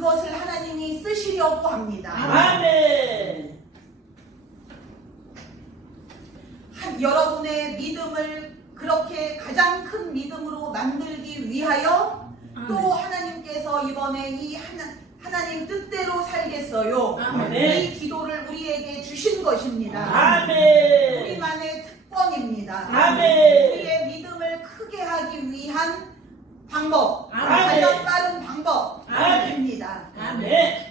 그것을 하나님이 쓰시려고 합니다. 아멘. 여러분의 믿음을 그렇게 가장 큰 믿음으로 만들기 위하여 또 하나님께서 이번에 이 하나님 뜻대로 살겠어요. 아멘. 이 기도를 우리에게 주신 것입니다. 아멘. 우리만의 특권입니다. 아멘. 우리의 믿음을 크게 하기 위한 방법, 아멘. 가장 빠른 방법입니다. 아멘.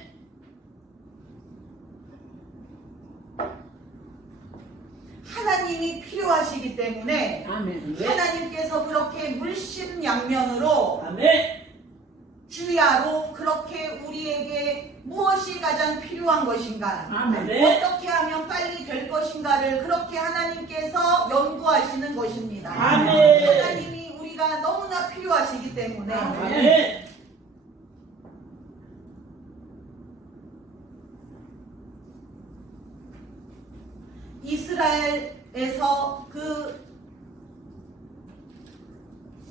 하나님이 필요하시기 때문에 아멘. 하나님께서 그렇게 물심양면으로 아멘. 주야로 그렇게 우리에게 무엇이 가장 필요한 것인가, 아멘. 어떻게 하면 빨리 될 것인가를 그렇게 하나님께서 연구하시는 것입니다. 아멘. 하나님이 우리가 너무나 필요하시기 때문에 아멘. 이스라엘에서 그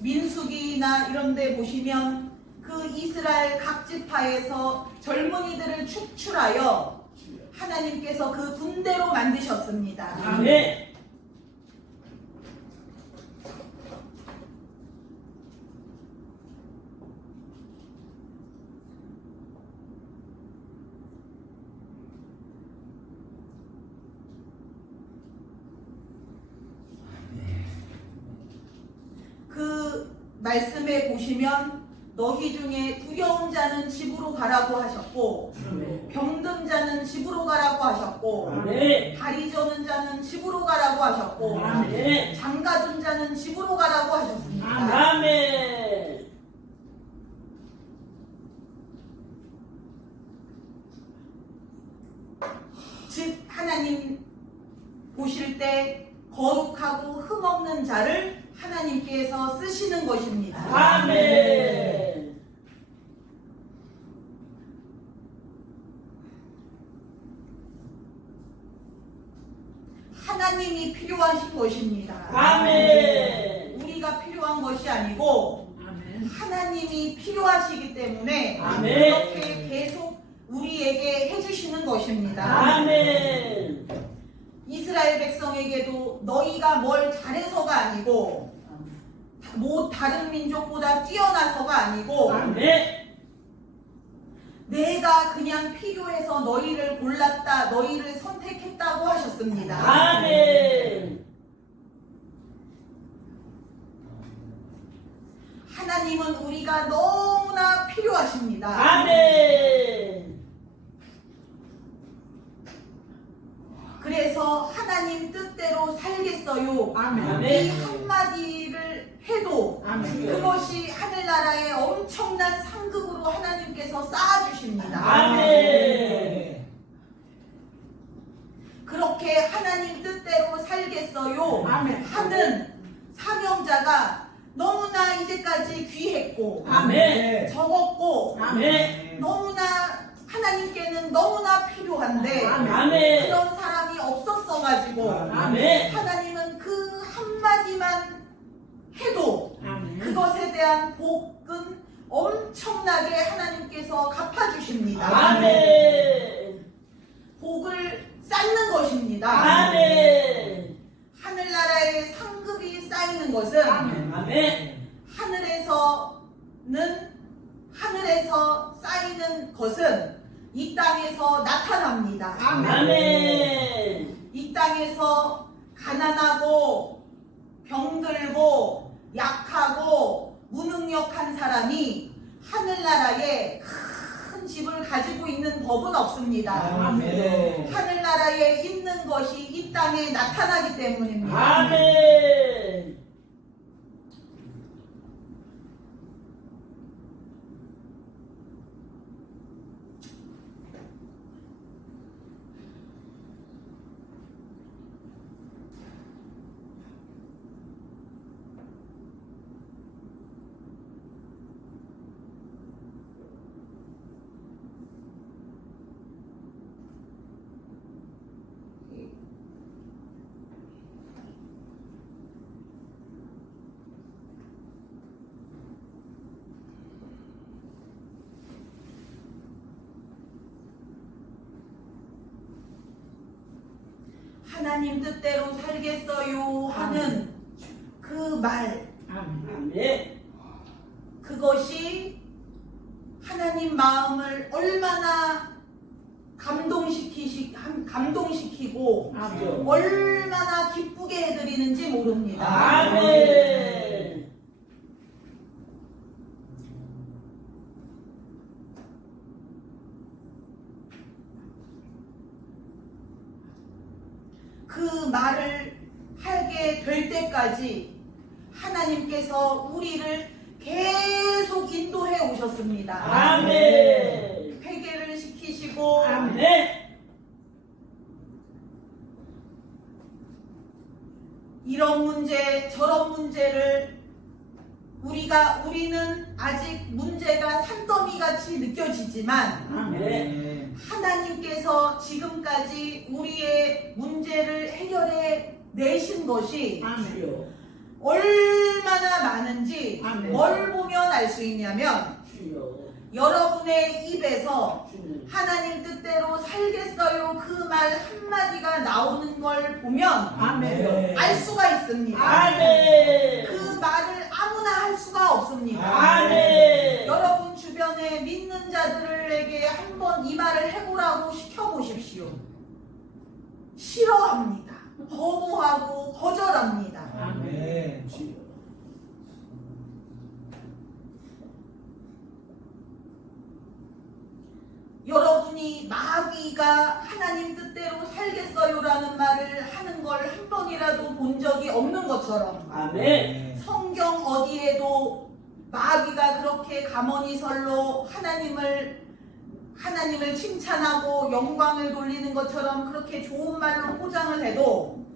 민수기나 이런 데 보시면 그 이스라엘 각 지파에서 젊은이들을 축출하여 하나님께서 그 군대로 만드셨습니다. 아멘. 그 말씀에 보시면 너희 중에 두려운 자는 집으로 가라고 하셨고 병든 자는 집으로 가라고 하셨고 아멘. 다리 저는 자는 집으로 가라고 하셨고 아멘. 장가든 자는 집으로 가라고 하셨습니다. 아멘. 즉 하나님 보실 때 거룩하고 흠없는 자를 하나님께서 쓰시는 것입니다. 아멘. 하나님이 필요하신 것입니다. 아멘. 우리가 필요한 것이 아니고 아멘. 하나님이 필요하시기 때문에 아멘. 그렇게 계속 우리에게 해주시는 것입니다. 아멘. 이스라엘 백성에게도 너희가 뭘 잘해서가 아니고 뭐 다른 민족보다 뛰어나서가 아니고 아멘. 내가 그냥 필요해서 너희를 골랐다, 너희를 선택했다고 하셨습니다. 아멘. 하나님은 우리가 너무나 필요하십니다. 아멘. 그래서 하나님 뜻대로 살겠어요. 아멘. 이 한마디를 해도 아멘. 그것이 하늘나라의 엄청난 상급으로 하나님께서 쌓아주십니다. 아멘. 그렇게 하나님 뜻대로 살겠어요 아멘. 하는 사명자가 너무나 이제까지 귀했고 아멘. 적었고 아멘. 너무나 하나님께는 너무나 필요한데 아멘. 그런 사람이 없었어가지고 아멘. 하나님은 그 한마디만 해도 아멘. 그것에 대한 복은 엄청나게 하나님께서 갚아주십니다. 아멘. 복을 쌓는 것입니다. 아멘. 하늘나라의 상급이 쌓이는 것은 아멘. 하늘에서 쌓이는 것은 이 땅에서 나타납니다. 아멘. 이 땅에서 가난하고 병들고 약하고 무능력한 사람이 하늘나라에 큰 집을 가지고 있는 법은 없습니다. 아멘. 하늘나라에 있는 것이 이 땅에 나타나기 때문입니다. 아멘. 하나님 뜻대로 살겠어요 하는 그 말, 아멘. 그것이 하나님 마음을 얼마나 감동시키고 아멘. 얼마나 기쁘게 해드리는지 모릅니다. 아멘. 그 말을 하게 될 때까지 하나님께서 우리를 계속 인도해 오셨습니다. 아멘. 회개를 시키시고 아멘. 이런 문제 저런 문제를 우리는 아직 문제가 산더미 같이 느껴지지만 아멘. 하나님께서 지금까지 우리의 문제를 해결해 내신 것이 주여. 얼마나 많은지 아멘. 뭘 보면 알 수 있냐면 주여. 여러분의 입에서 주님. 하나님 뜻대로 살겠어요 그 말 한마디가 나오는 걸 보면 아멘. 알 수가 있습니다. 아멘. 그 말을 아무나 할 수가 없습니다. 아멘. 여러분 주변에 믿는 자들에게 한번 이 말을 해보라고 시켜보십시오. 싫어합니다. 거부하고 거절합니다. 아멘. 주여. 여러분이 마귀가 하나님 뜻대로 살겠어요라는 말을 하는 걸 한 번이라도 본 적이 없는 것처럼 아멘. 성경 어디에도 마귀가 그렇게 가머니설로 하나님을 칭찬하고 영광을 돌리는 것처럼 그렇게 좋은 말로 포장을 해도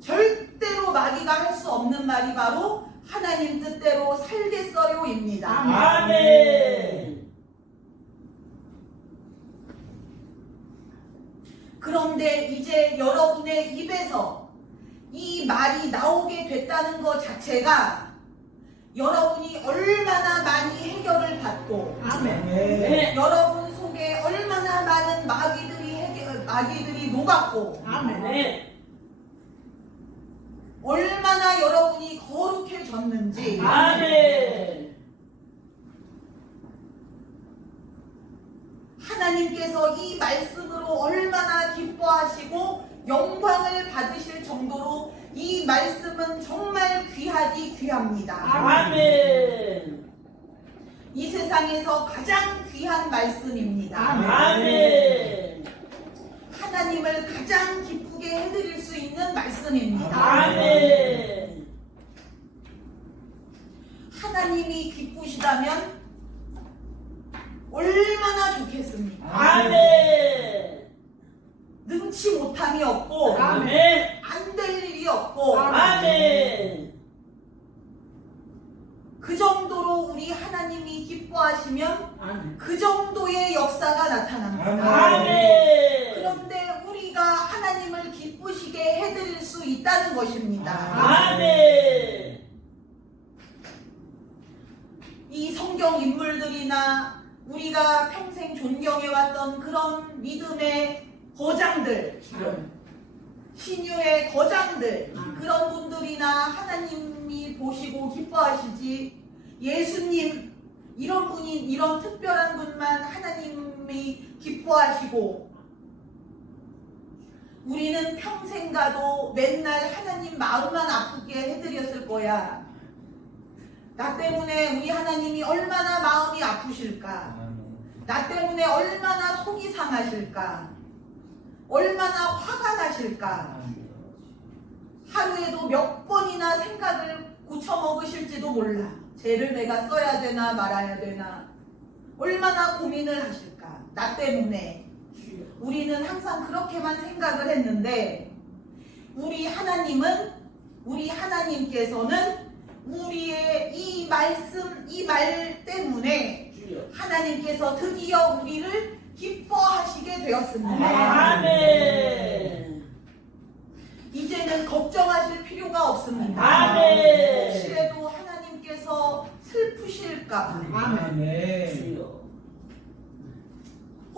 절대로 마귀가 할 수 없는 말이 바로 하나님 뜻대로 살겠어요입니다. 아멘. 그런데 이제 여러분의 입에서 이 말이 나오게 됐다는 것 자체가 여러분이 얼마나 많이 해결을 받고 아멘. 여러분 속에 얼마나 많은 마귀들이 녹았고 아멘. 얼마나 여러분이 거룩해졌는지 아멘. 하나님께서 이 말씀으로 얼마나 기뻐하시고 영광을 받으실 정도로 이 말씀은 정말 귀하디 귀합니다. 아멘. 이 세상에서 가장 귀한 말씀입니다. 아멘. 하나님을 가장 기쁘게 해드릴 수 있는 말씀입니다. 아멘. 하나님이 기쁘시다면 얼마나 좋겠습니까? 아멘. 능치 못함이 없고 아멘. 안 될 일이 없고 아멘. 그 정도로 우리 하나님이 기뻐하시면 아멘. 그 정도의 역사가 나타납니다. 아멘. 그런데 우리가 하나님을 기쁘시게 해드릴 수 있다는 것입니다. 아멘. 이 성경 인물들이나 우리가 평생 존경해왔던 그런 믿음의 거장들, 신유의 거장들, 그런 분들이나 하나님이 보시고 기뻐하시지 예수님 이런 분이 이런 특별한 분만 하나님이 기뻐하시고 우리는 평생 가도 맨날 하나님 마음만 아프게 해드렸을 거야. 나 때문에 우리 하나님이 얼마나 마음이 아프실까? 나 때문에 얼마나 속이 상하실까? 얼마나 화가 나실까? 하루에도 몇 번이나 생각을 고쳐먹으실지도 몰라. 죄를 내가 써야 되나 말아야 되나? 얼마나 고민을 하실까? 나 때문에. 우리는 항상 그렇게만 생각을 했는데 우리 하나님께서는 우리의 이 말씀, 이 말 때문에 하나님께서 드디어 우리를 기뻐하시게 되었습니다. 아멘. 이제는 걱정하실 필요가 없습니다. 아멘. 혹시라도 하나님께서 슬프실까? 아멘.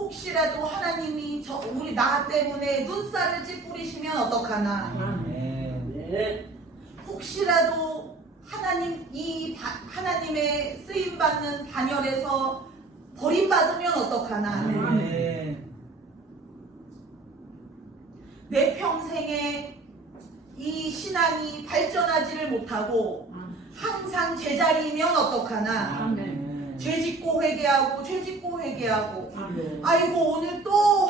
혹시라도 하나님이 우리 나 때문에 눈살을 찌푸리시면 어떡하나. 아멘. 혹시라도 하나님의 쓰임 받는 단열에서 버림받으면 어떡하나. 아멘. 내 평생에 이 신앙이 발전하지를 못하고 항상 제자리이면 어떡하나. 아멘. 죄짓고 회개하고 죄짓고 회개하고 아멘. 아이고 오늘 또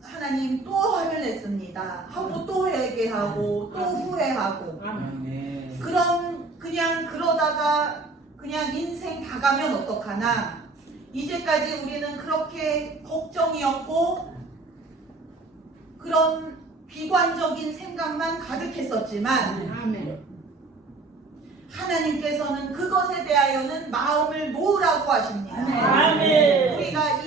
하나님 또 화를 냈습니다 하고 또 회개하고 또 후회하고 아멘. 그냥 그러다가 그냥 인생 다 가면 어떡하나. 이제까지 우리는 그렇게 걱정이었고 그런 비관적인 생각만 가득했었지만 아멘. 하나님께서는 그것에 대하여는 마음을 놓으라고 하십니다. 아멘. 우리가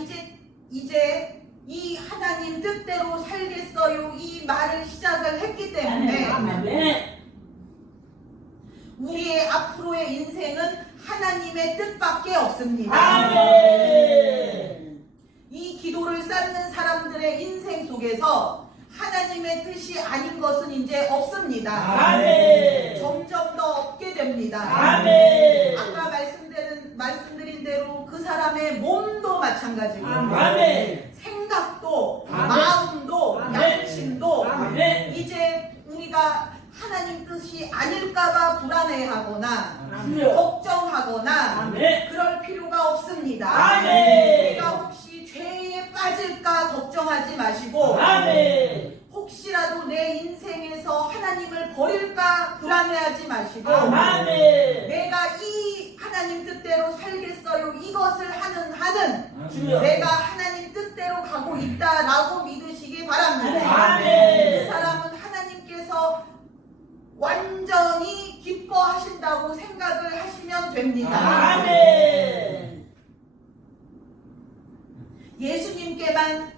이제 이 하나님 뜻대로 살겠어요 이 말을 시작을 했기 때문에 아멘. 우리의 앞으로의 인생은 하나님의 뜻밖에 없습니다. 아멘. 이 기도를 쌓는 사람들의 인생 속에서 하나님의 뜻이 아닌 것은 이제 없습니다. 아멘. 점점 더 없게 됩니다. 아멘. 아까 말씀드린 대로 그 사람의 몸도 마찬가지고 아멘. 생각도 아멘. 마음도 아멘. 양심도 아멘. 이제 우리가 하나님 뜻이 아닐까봐 불안해하거나 아멘. 걱정하거나 아멘. 그럴 필요가 없습니다. 아멘. 우리가 혹시 죄에 빠질까 걱정하지 마시고 아멘. 혹시라도 내 인생에서 하나님을 버릴까 불안해하지 마시고 아멘. 내가 이 하나님 뜻대로 살겠어요 이것을 하는 주여. 내가 하나님 뜻대로 가고 있다라고 믿으시기 바랍니다. 아멘. 그 사람은 하나님께서 완전히 기뻐하신다고 생각을 하시면 됩니다. 아멘. 예수님께만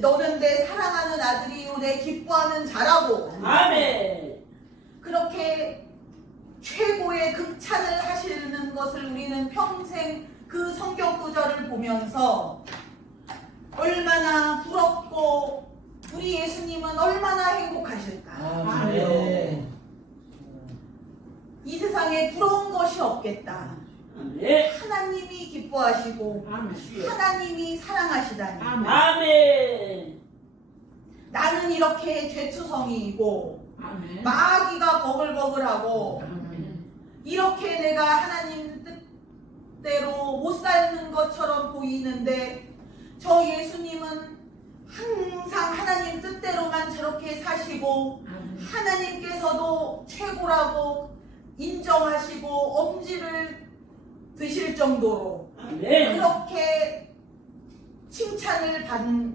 너는 내 사랑하는 아들이요 내 기뻐하는 자라고 아멘. 그렇게 최고의 극찬을 하시는 것을 우리는 평생 그 성경 구절을 보면서 얼마나 부럽고 우리 예수님은 얼마나 행복하실까. 아멘. 이 세상에 부러운 것이 없겠다. 아멘. 하나님이 기뻐하시고 하나님이 사랑하시다니. 아멘. 나는 이렇게 죄투성이이고 마귀가 버글버글하고 이렇게 내가 하나님 뜻대로 못 사는 것처럼 보이는데 저 예수님은 항상 하나님 뜻대로만 저렇게 사시고 하나님께서도 최고라고 인정하시고 엄지를 드실 정도로 아멘. 그렇게 칭찬을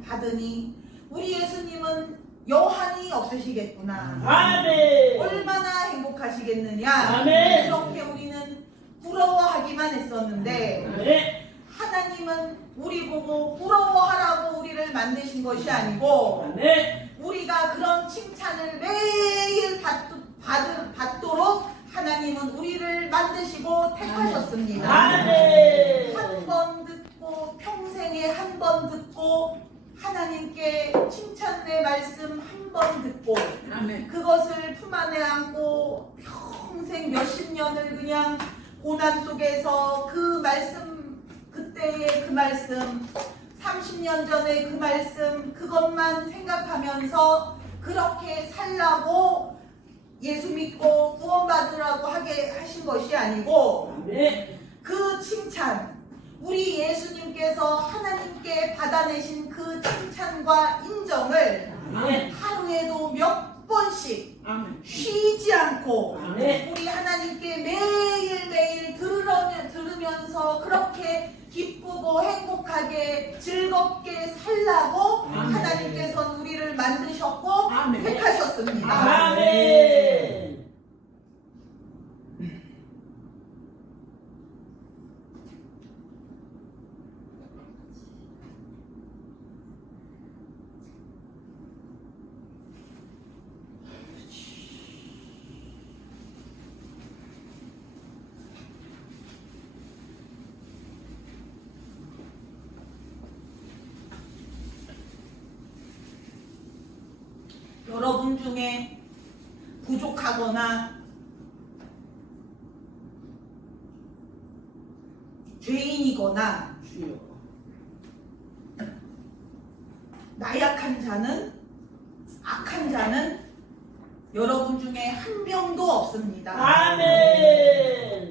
받으니 우리 예수님은 여한이 없으시겠구나. 아멘. 얼마나 행복하시겠느냐. 아멘. 그렇게 우리는 부러워하기만 했었는데 아멘. 하나님은 우리 보고 부러워하라고 우리를 만드신 것이 아니고 아멘. 우리가 그런 칭찬을 매일 받도록 하나님은 우리를 만드시고 택하셨습니다. 아멘. 한 번 듣고 평생에 한 번 듣고 하나님께 칭찬의 말씀 한 번 듣고 그것을 품 안에 안고 평생 몇십 년을 그냥 고난 속에서 그 말씀 그때의 그 말씀 30년 전에 그 말씀 그것만 생각하면서 그렇게 살라고 예수 믿고 구원받으라고 하게 하신 것이 아니고 아멘. 그 칭찬 우리 예수님께서 하나님께 받아내신 그 칭찬과 인정을 아멘. 하루에도 몇 번씩 쉬지 않고 아멘. 우리 하나님께 매일매일 들으면서 그렇게 기쁘고 행복하게 즐겁게 살라고 아멘. 하나님께서는 우리를 만드셨고 아멘. 택하셨습니다. 아멘. 여러분 중에 부족하거나 죄인이거나 주여. 나약한 자는 악한 자는 여러분 중에 한 명도 없습니다. 아멘.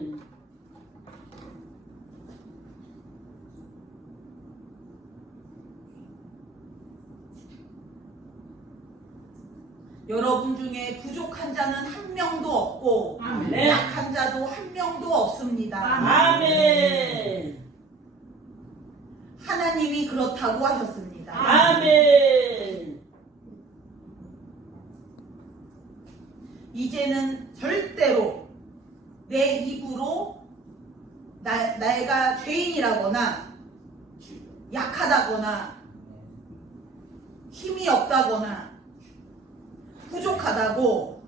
여러분 중에 부족한 자는 한 명도 없고 아멘. 약한 자도 한 명도 없습니다. 아멘. 하나님이 그렇다고 하셨습니다. 아멘. 이제는 절대로 내 입으로 내가 죄인이라거나 약하다거나 힘이 없다거나 부족하다고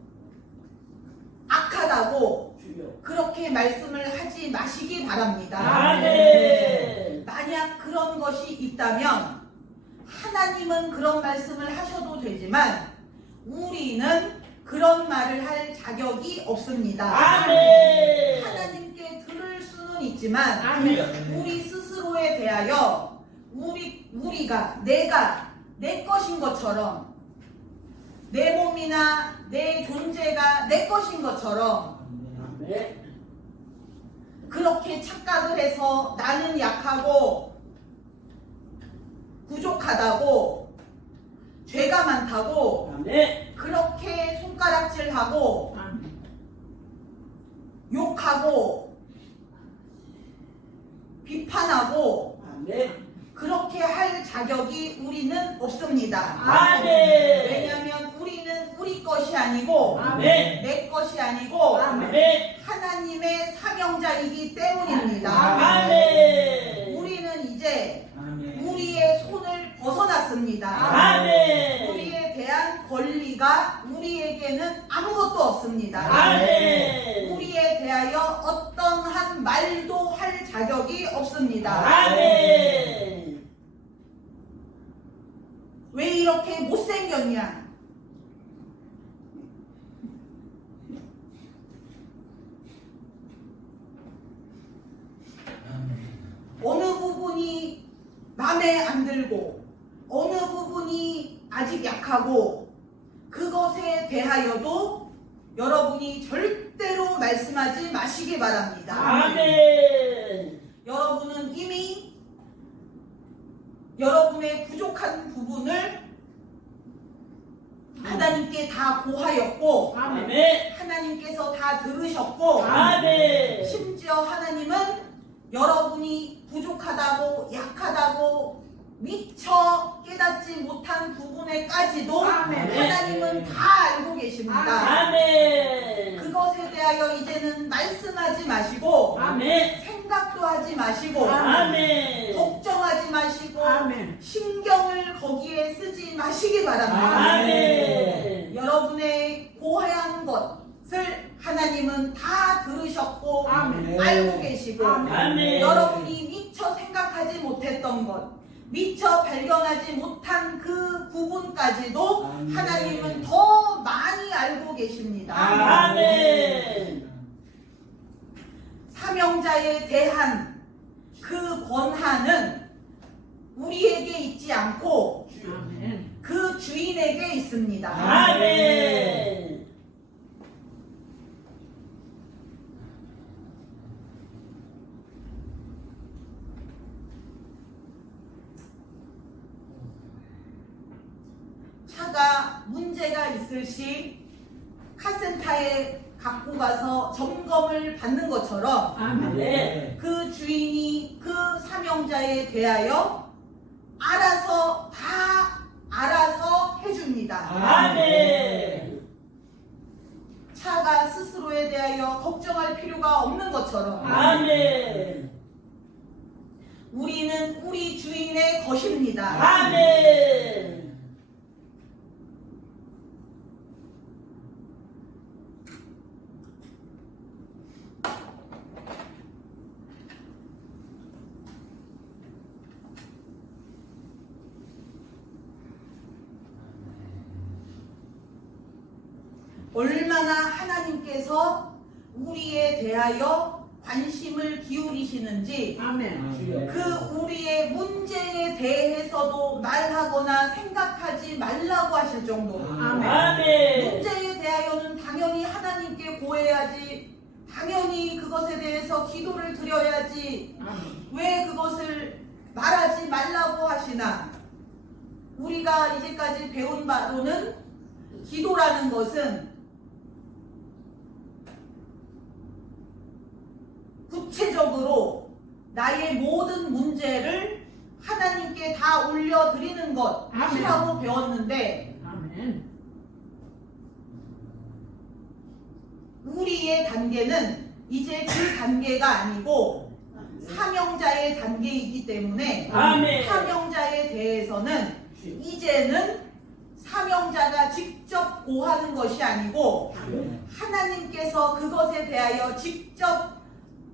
악하다고 주여. 그렇게 말씀을 하지 마시기 바랍니다. 아멘. 만약 그런 것이 있다면 하나님은 그런 말씀을 하셔도 되지만 우리는 그런 말을 할 자격이 없습니다. 아멘. 하나님께 들을 수는 있지만 아멘. 우리 스스로에 대하여 우리가 내가 내 것인 것처럼 내 몸이나 내 존재가 내 것인 것처럼 아멘. 그렇게 착각을 해서 나는 약하고 부족하다고 죄가 많다고 아멘. 그렇게 손가락질하고 욕하고 비판하고 아멘. 그렇게 할 자격이 우리는 없습니다. 아멘. 왜냐하면 우리는 우리 것이 아니고 아멘. 내 것이 아니고 아멘. 하나님의 사명자이기 때문입니다. 아멘. 우리는 이제 우리의 손을 벗어났습니다. 아멘. 우리에 대한 권리가 우리에게는 아무것도 없습니다. 아멘. 우리에 대하여 어떠한 말도 할 자격이 없습니다. 아멘. 왜 이렇게 못생겼냐? 어느 부분이 마음에 안 들고 어느 부분이 아직 약하고 그것에 대하여도 여러분이 절대로 말씀하지 마시기 바랍니다. 아멘. 여러분은 이미 여러분의 부족한 부분을 하나님께 다 고하였고 아멘. 하나님께서 다 들으셨고 아멘. 심지어 하나님은 여러분이 부족하다고 약하다고 미처 깨닫지 못한 부분에까지도 하나님은 다 알고 계십니다. 아멘. 그것에 대하여 이제는 말씀하지 마시고 아멘. 생각도 하지 마시고 아멘. 걱정하지 마시고 신경을 거기에 쓰지 마시기 바랍니다. 아멘. 여러분의 고해한 것을 하나님은 다 들으셨고 아멘. 알고 계시고 아멘. 여러분이 미처 생각하지 못했던 것 미처 발견하지 못한 그 부분까지도 하나님은 더 많이 알고 계십니다. 아멘. 사명자에 대한 그 권한은 우리에게 있지 않고 그 주인에게 있습니다. 아멘. 차가 문제가 있을 시 카센터에 갖고 가서 점검을 받는 것처럼 아멘. 그 주인이 그 사명자에 대하여 알아서 해줍니다. 아멘. 차가 스스로에 대하여 걱정할 필요가 없는 것처럼 아멘. 우리는 우리 주인의 것입니다. 아멘. 얼마나 하나님께서 우리에 대하여 관심을 기울이시는지 아멘. 그 우리의 문제에 대해서도 말하거나 생각하지 말라고 하실 정도로 아멘. 문제에 대하여는 당연히 하나님께 고해야지, 당연히 그것에 대해서 기도를 드려야지, 왜 그것을 말하지 말라고 하시나? 우리가 이제까지 배운 바로는 기도라는 것은 구체적으로 나의 모든 문제를 하나님께 다 올려드리는 것이라고 배웠는데, 아멘. 우리의 단계는 이제 그 단계가 아니고 사명자의 단계이기 때문에 아멘. 사명자에 대해서는 이제는 사명자가 직접 고하는 것이 아니고 하나님께서 그것에 대하여 직접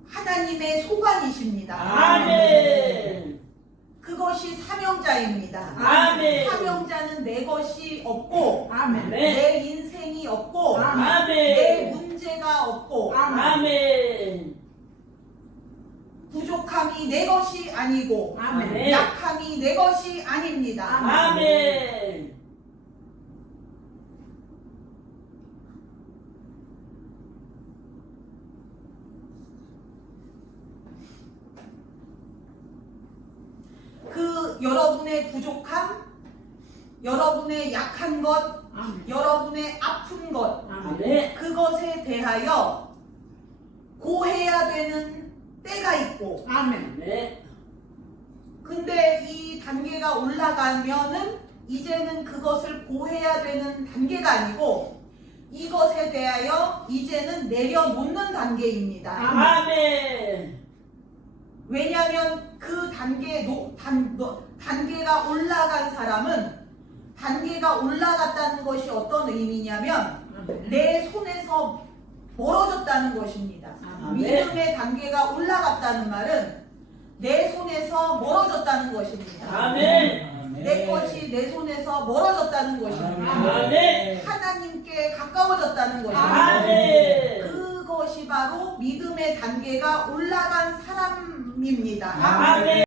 하나님의 소관이십니다. 아멘. 그것이 사명자입니다. 아멘. 사명자는 내 것이 없고 아멘. 내 인생이 없고 내 아멘. 문제가 없고 아멘. 부족함이 내 것이 아니고 아멘. 약함이 내 것이 아닙니다. 아멘. 그 여러분의 부족함, 여러분의 약한 것, 여러분의 아픈 것, 아멘. 그것에 대하여 고해야 되는 때가 있고, 아멘. 근데 이 단계가 올라가면은 이제는 그것을 고해야 되는 단계가 아니고 이것에 대하여 이제는 내려놓는 단계입니다. 아멘. 왜냐하면 그 단계가 올라간 사람은 단계가 올라갔다는 것이 어떤 의미냐면 내 손에서 멀어졌다는 것입니다. 아멘. 믿음의 단계가 올라갔다는 말은 내 손에서 멀어졌다는 것입니다. 아멘. 내 것이 내 손에서 멀어졌다는 것입니다. 아멘. 하나님께 가까워졌다는 것입니다. 아멘. 그것이 바로 믿음의 단계가 올라간 사람입니다. 아멘.